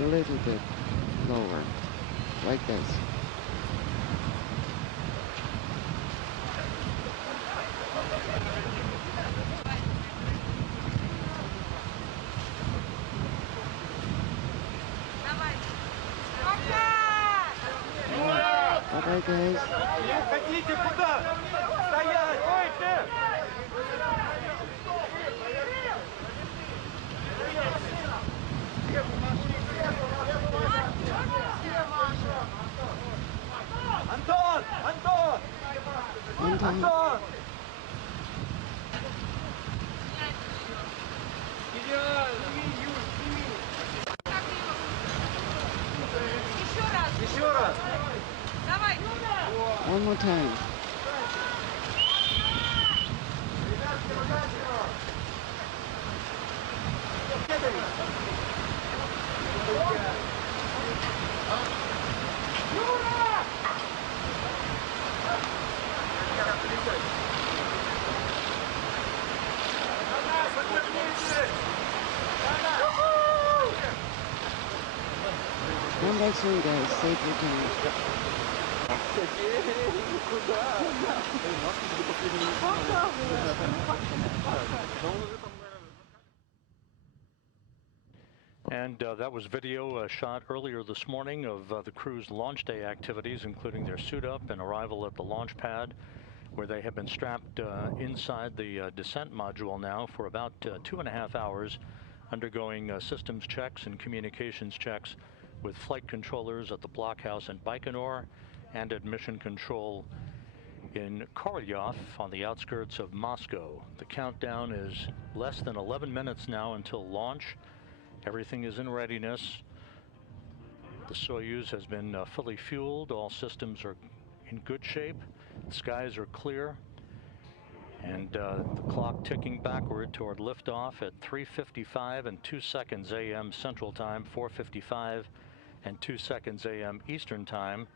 a little bit lower, like this. Bye-bye, guys. Хотите куда? Стоять! Ой, ты! Антон! Антон! Антон! Еще раз! Давай! One more time. Come back soon, guys. Safe return. And that was video shot earlier this morning of the crew's launch day activities, including their suit up and arrival at the launch pad, where they have been strapped inside the descent module now for about 2.5 hours, undergoing systems checks and communications checks with flight controllers at the blockhouse in Baikonur and at mission control in Korolyov on the outskirts of Moscow. The countdown is less than 11 minutes now until launch. Everything is in readiness. The Soyuz has been fully fueled. All systems are in good shape. The skies are clear. And the clock ticking backward toward liftoff at 3:55 and 2 seconds a.m. Central Time, 4:55 and 2 seconds a.m. Eastern Time.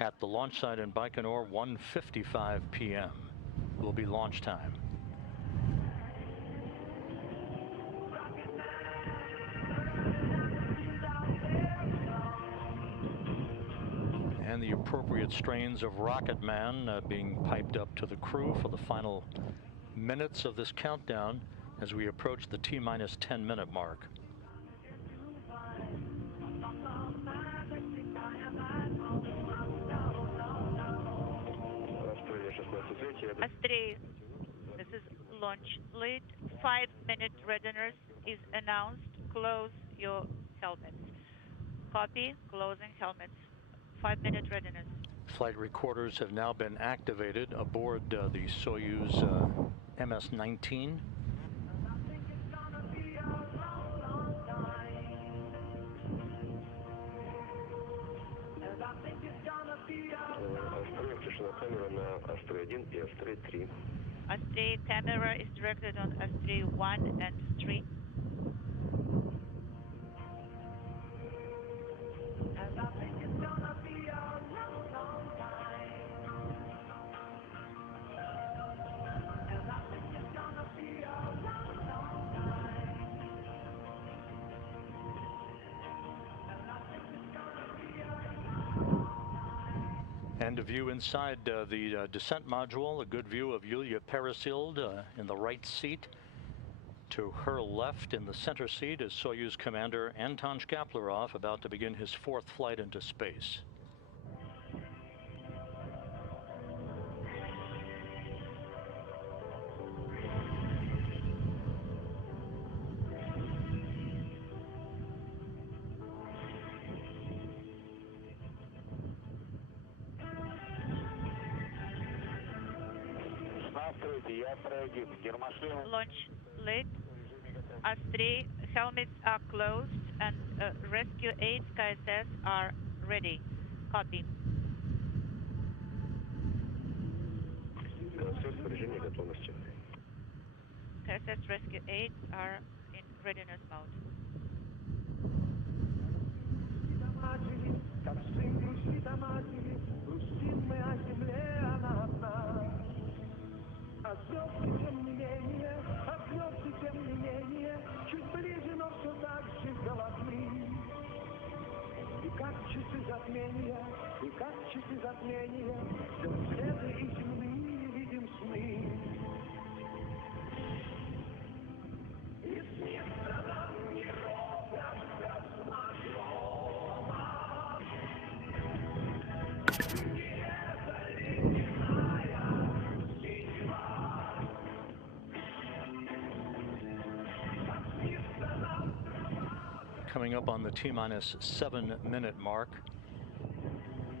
At the launch site in Baikonur, 1:55 p.m. will be launch time. And the appropriate strains of Rocket Man being piped up to the crew for the final minutes of this countdown as we approach the T-minus 10-minute mark. Astray, this is launch lead. 5-minute readiness is announced. Close your helmets. Copy, closing helmets. 5-minute readiness. Flight recorders have now been activated aboard the Soyuz MS-19. Astray camera is directed on Astray 1 and 3. And a view inside the descent module, a good view of Yulia Peresild in the right seat. To her left in the center seat is Soyuz commander Anton Shkaplerov, about to begin his 4th flight into space. Launch lead. Astray helmets are closed and rescue 8 KSS are ready. Copy. KSS rescue 8 are in readiness mode. часы затмения, и как часы затмения, все взгляды и земные видим сны. И снится нам неровно размашлёма. Где-то ледяная синева. Coming up on the T-minus 7-minute mark,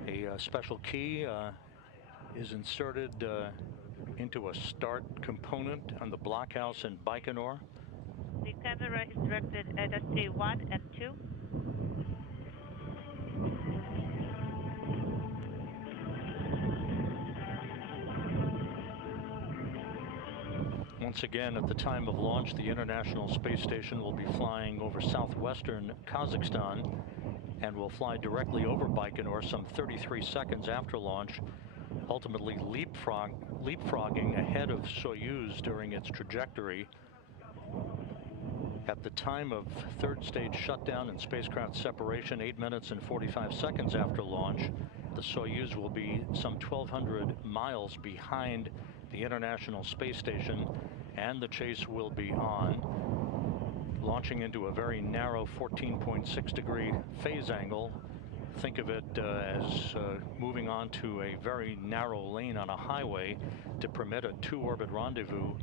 a special key is inserted into a start component on the blockhouse in Baikonur. The camera is directed at Astray 1 and 2. Once again, at the time of launch, the International Space Station will be flying over southwestern Kazakhstan and will fly directly over Baikonur some 33 seconds after launch, ultimately leapfrogging ahead of Soyuz during its trajectory. At the time of third stage shutdown and spacecraft separation, 8 minutes and 45 seconds after launch, the Soyuz will be some 1,200 miles behind the International Space Station, and the chase will be on, launching into a very narrow 14.6 degree phase angle. Think of it as moving on to a very narrow lane on a highway to permit a 2-orbit rendezvous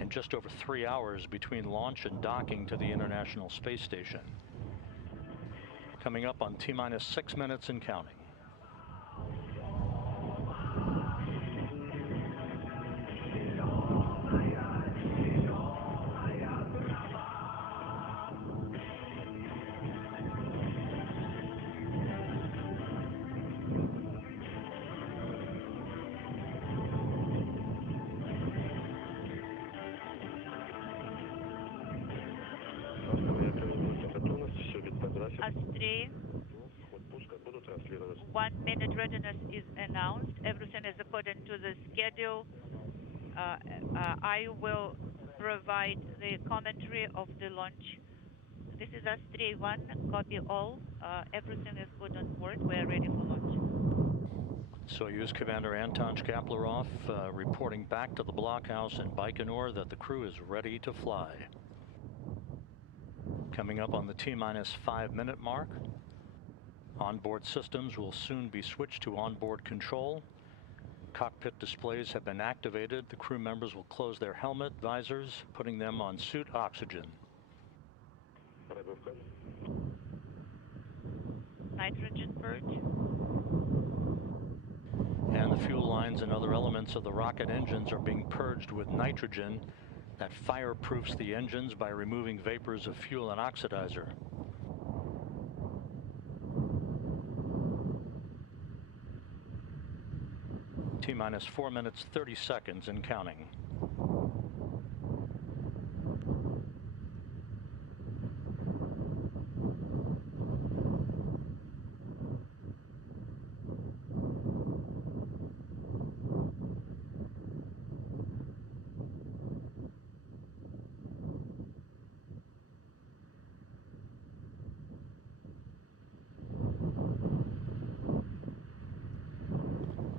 in just over 3 hours between launch and docking to the International Space Station. Coming up on T-minus 6 minutes and counting. Astray, 1 minute readiness is announced. Everything is according to the schedule. I will provide the commentary of the launch. This is Astray 1, copy all. Everything is good on board. We are ready for launch. Soyuz Commander Anton Shkaplerov reporting back to the blockhouse in Baikonur that the crew is ready to fly. Coming up on the T-minus 5-minute mark, onboard systems will soon be switched to onboard control. Cockpit displays have been activated. The crew members will close their helmet visors, putting them on suit oxygen. Nitrogen purge. And the fuel lines and other elements of the rocket engines are being purged with nitrogen that fireproofs the engines by removing vapors of fuel and oxidizer. T-minus 4 minutes 30 seconds and counting.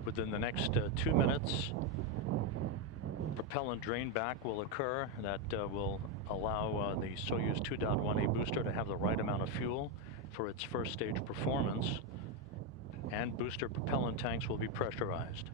Within the next 2 minutes, propellant drain back will occur. That will allow the Soyuz 2.1A booster to have the right amount of fuel for its first stage performance, and booster propellant tanks will be pressurized.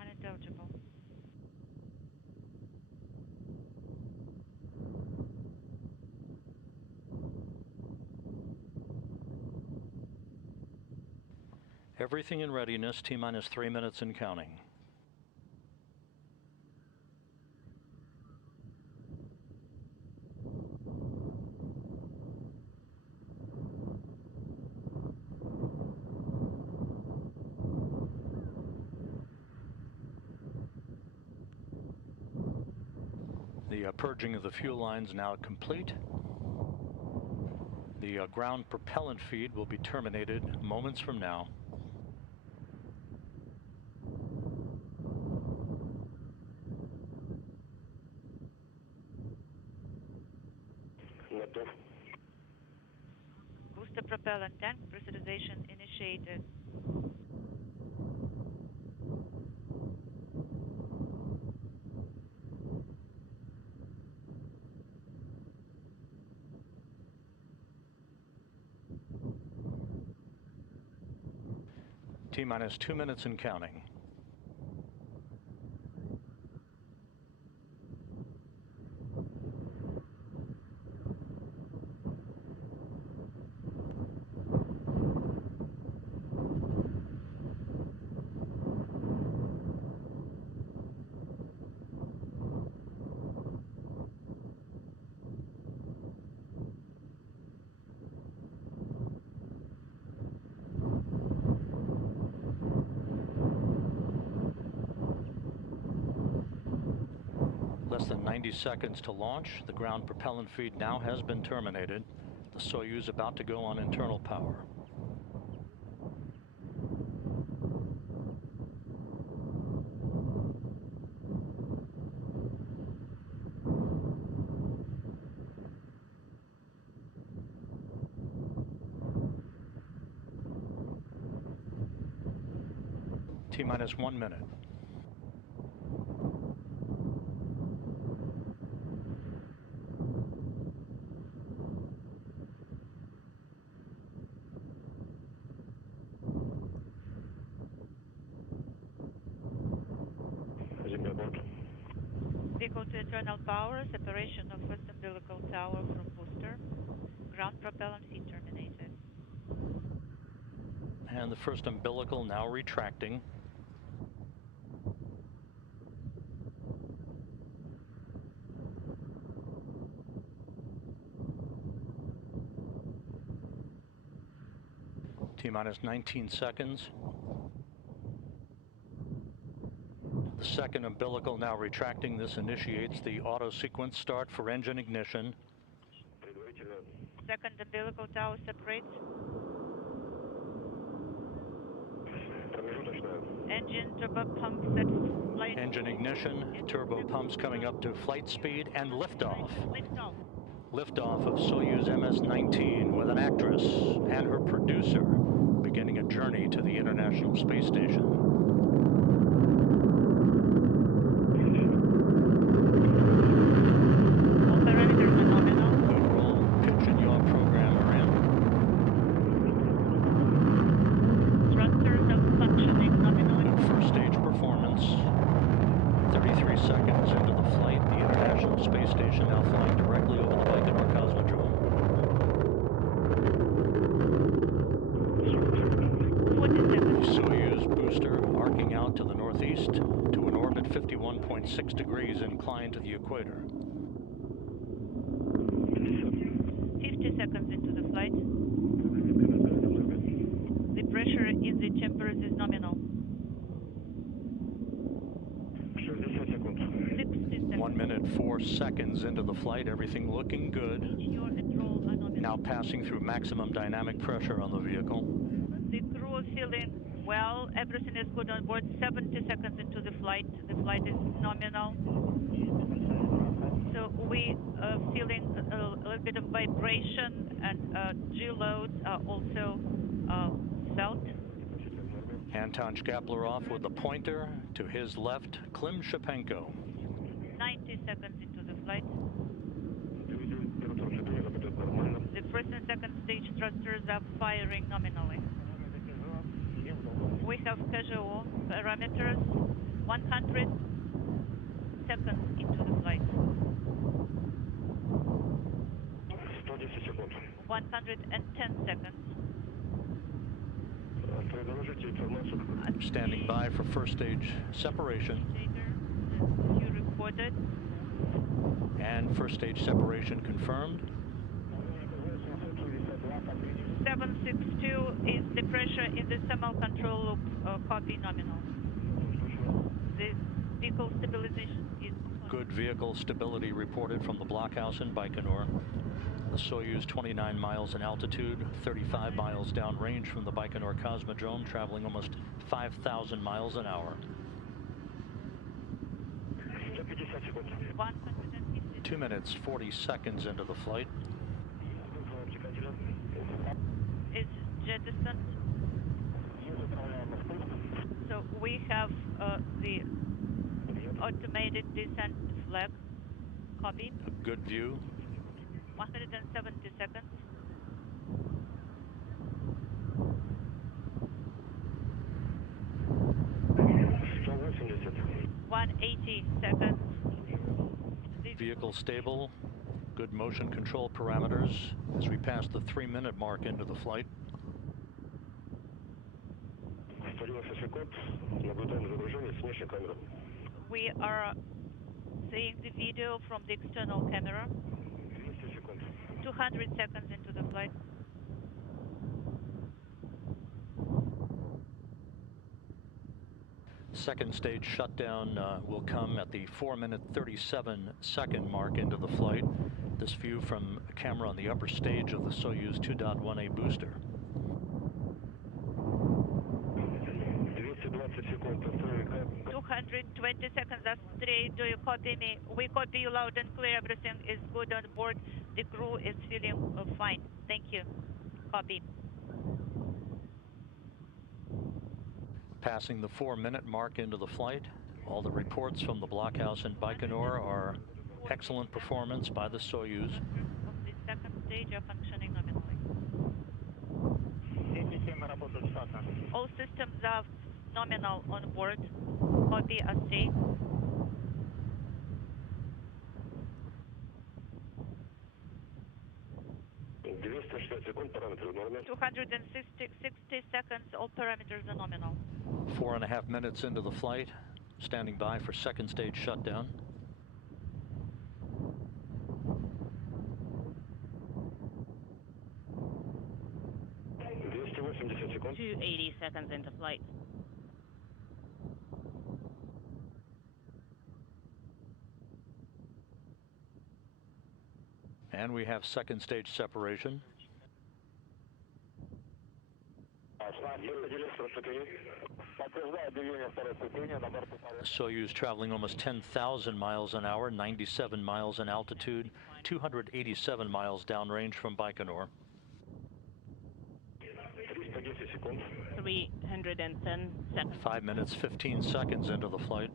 Unintelligible. Everything in readiness, T-minus 3 minutes and counting. The purging of the fuel lines now complete. The ground propellant feed will be terminated moments from now. Booster propellant tank pressurization initiated. T-minus 2 minutes and counting. Less than 90 seconds to launch. The ground propellant feed now has been terminated. The Soyuz about to go on internal power. T-minus 1 minute. Vehicle to internal power, separation of first umbilical tower from booster. Ground propellant feed terminated. And the first umbilical now retracting. T-minus 19 seconds. The second umbilical now retracting. This initiates the auto sequence start for engine ignition. Second umbilical tower separates. Engine turbo pumps at flight. Engine ignition, turbo pumps coming up to flight speed, and liftoff. Liftoff. Liftoff of Soyuz MS-19 with an actress and her producer beginning a journey to the International Space Station. All parameters are nominal. Good roll, pitch and yaw program are in. Thrusters are functioning nominally. Good first stage performance. 33 seconds into the flight, the International Space Station now flying directly over the Baikonur Cosmodrome. 40 seconds. Soyuz booster arcing out to the northeast to an orbit 51.6 degrees inclined to the equator. 50 seconds into the flight. The pressure in the chambers is nominal. 60 seconds. 1 minute, 4 seconds into the flight, everything looking good. Yaw and roll are nominal. Now passing through maximum dynamic pressure on the vehicle. The crew is feeling well. Everything is good on board. 70 seconds into the flight. The flight is nominal. So we are feeling a little bit of vibration, and G loads are also felt. Anton Shkaplerov with the pointer to his left, Klim Shipenko. 90 seconds into the flight. The first and second stage thrusters are firing nominally. We have casual parameters, 100 seconds into the flight. 110 seconds. Standing by for first stage separation. You reported. And first stage separation confirmed. 762 is the pressure in the thermal control loop, copy nominal. The vehicle stabilization is Good vehicle stability reported from the blockhouse in Baikonur. The Soyuz 29 miles in altitude, 35 miles downrange from the Baikonur Cosmodrome, traveling almost 5,000 miles an hour. 2 minutes, 40 seconds into the flight. Is jettisoned. So we have the automated descent flag. Copy. A good view. 170 seconds. 180 seconds. Vehicle stable. Good motion control parameters as we pass the 3-minute mark into the flight. We are seeing the video from the external camera. 200 seconds into the flight. Second stage shutdown will come at the 4-minute 37-second mark into the flight. This view from a camera on the upper stage of the Soyuz 2.1A booster. 220 seconds, Astray, do you copy me? We copy you loud and clear, everything is good on board. The crew is feeling fine. Thank you. Copy. Passing the 4-minute mark into the flight. All the reports from the blockhouse in Baikonur are excellent performance by the Soyuz. Of the second stage are functioning nominally. All systems are nominal on board. Copy, Astray. 260 seconds, all parameters are nominal. 4.5 minutes into the flight, standing by for second stage shutdown. seconds. 280 seconds into flight. And we have second stage separation. Soyuz traveling almost 10,000 miles an hour, 97 miles in altitude, 287 miles downrange from Baikonur. 310 seconds. 5 minutes, 15 seconds into the flight.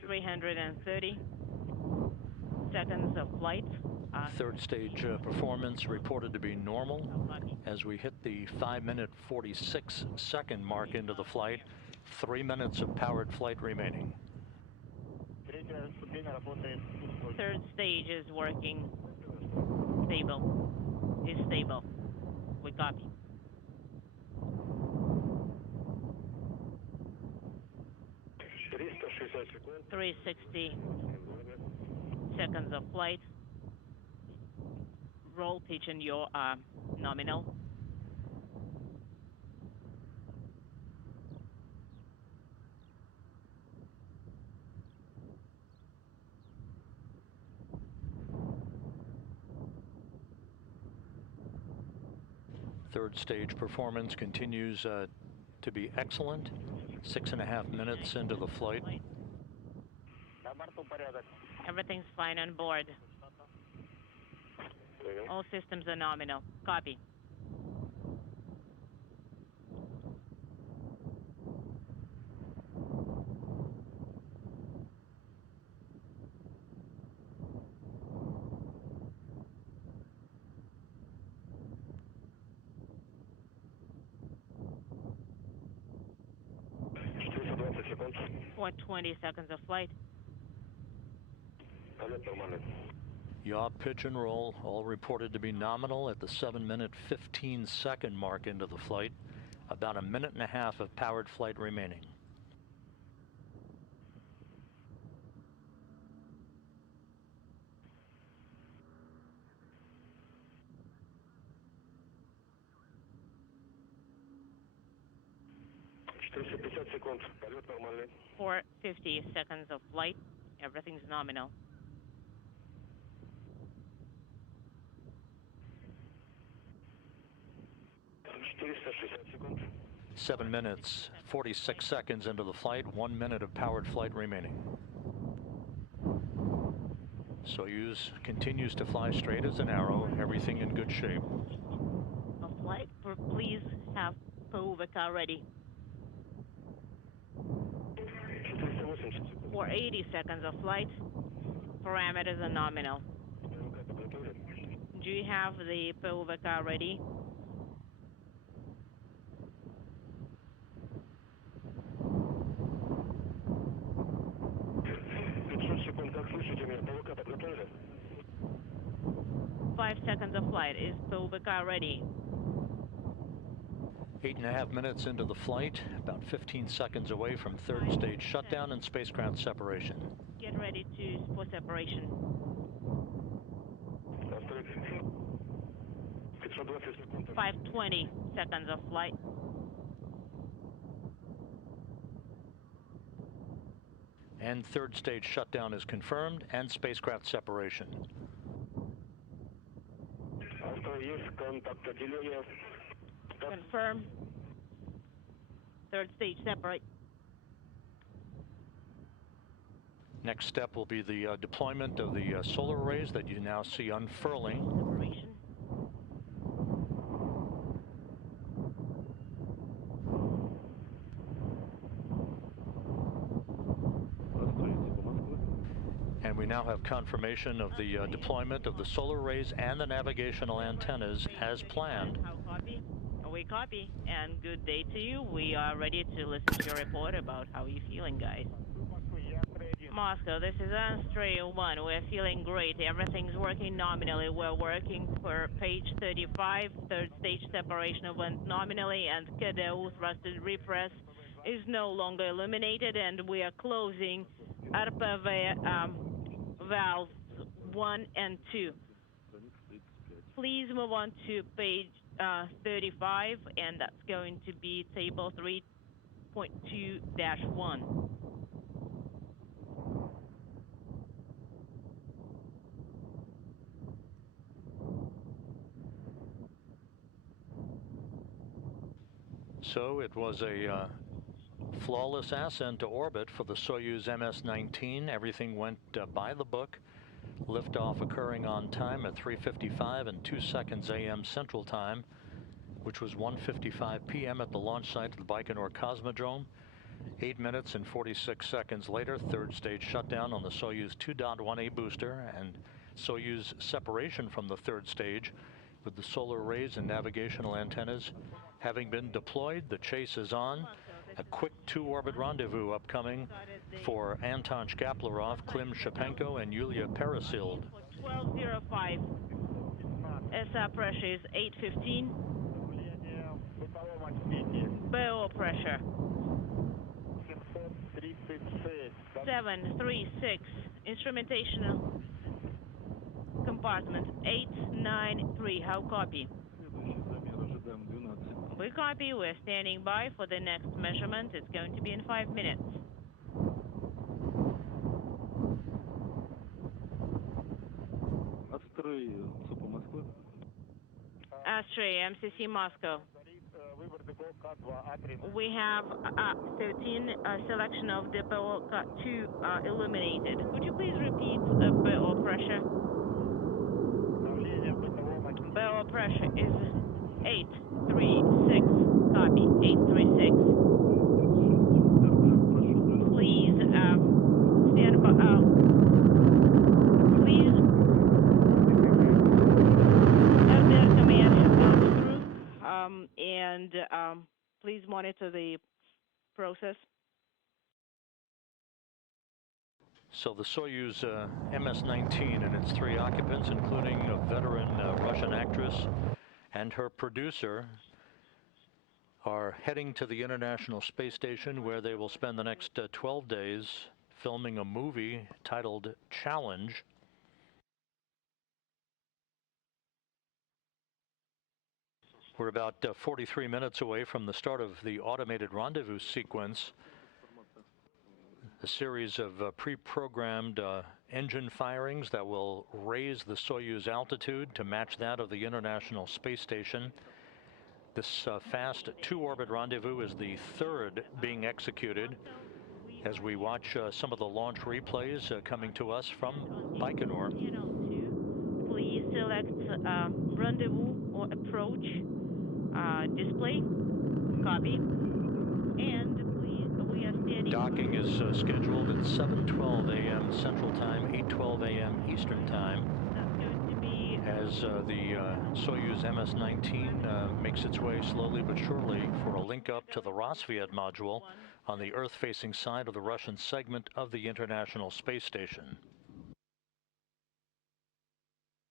Three 330 seconds of flight. Third stage performance reported to be normal as we hit the 5-minute 46-second mark into the flight. 3 minutes of powered flight remaining. Third stage is working. Stable. Is stable. We copy. 360 seconds of flight. Roll, pitch, and yaw are nominal. Third stage performance continues to be excellent. 6.5 minutes into the flight. Everything's fine on board. All systems are nominal. Copy. For 20 seconds of flight. Yaw, pitch, and roll, all reported to be nominal at the 7-minute 15-second mark into the flight. About 1.5 minutes of powered flight remaining. For 50 seconds of flight, everything's nominal. 7 minutes, 46 seconds into the flight, 1 minute of powered flight remaining. Soyuz continues to fly straight as an arrow, everything in good shape. A flight, please have POVK ready. For 80 seconds of flight, parameters are nominal. Do you have the POVK ready? Five seconds of flight. Is POVK ready? 8.5 minutes into the flight, about 15 seconds away from third stage shutdown and spacecraft separation. Get ready for separation. 520 seconds of flight. And third stage shutdown is confirmed and spacecraft separation. Confirm. Third stage separate. Next step will be the deployment of the solar arrays that you now see unfurling. Separation. And we now have confirmation of the deployment of the solar arrays and the navigational antennas as planned. How copy? We copy. And good day to you. We are ready to listen to your report about how you're feeling, guys. Moscow, this is Astray 1. We're feeling great. Everything's working nominally. We're working for page 35. Third stage separation went nominally, and KDU thrusted repress is no longer illuminated, and we are closing RPV valves 1 and 2. Please move on to page 35, and that's going to be table 3.2-1. So it was a flawless ascent to orbit for the Soyuz MS-19. Everything went by the book. Liftoff occurring on time at 3:55 and 2 seconds a.m. Central Time, which was 1:55 p.m. at the launch site of the Baikonur Cosmodrome. 8 minutes and 46 seconds later, third stage shutdown on the Soyuz 2.1A booster and Soyuz separation from the third stage with the solar arrays and navigational antennas having been deployed. The chase is on. A quick two-orbit rendezvous upcoming for Anton Shkaplerov, Klim Shipenko, and Yulia Peresild. 12:05. SR pressure is 815. BO pressure 736. Instrumentation compartment 893. How copy? We copy. We're standing by for the next measurement. It's going to be in 5 minutes. Astray, MCC Moscow. We have 13 selection of the POVK2 illuminated. Could you please repeat the BO pressure? BO pressure is 836. Copy. 836. Please stand by. Please. Their command has gone through. And please monitor the process. So the Soyuz MS-19 and its 3 occupants, including a veteran Russian actress and her producer, are heading to the International Space Station, where they will spend the next 12 days filming a movie titled Challenge. We're about 43 minutes away from the start of the automated rendezvous sequence. A series of pre-programmed engine firings that will raise the Soyuz altitude to match that of the International Space Station. This fast two-orbit rendezvous is the third being executed as we watch some of the launch replays coming to us from Baikonur. Please select rendezvous or approach display. Copy. And please, we are standing. Docking is scheduled at 7:12 a.m. Central Time, 8:12 a.m. Eastern Time. As the Soyuz MS-19 makes its way slowly but surely for a link up to the Rassvet module on the Earth-facing side of the Russian segment of the International Space Station.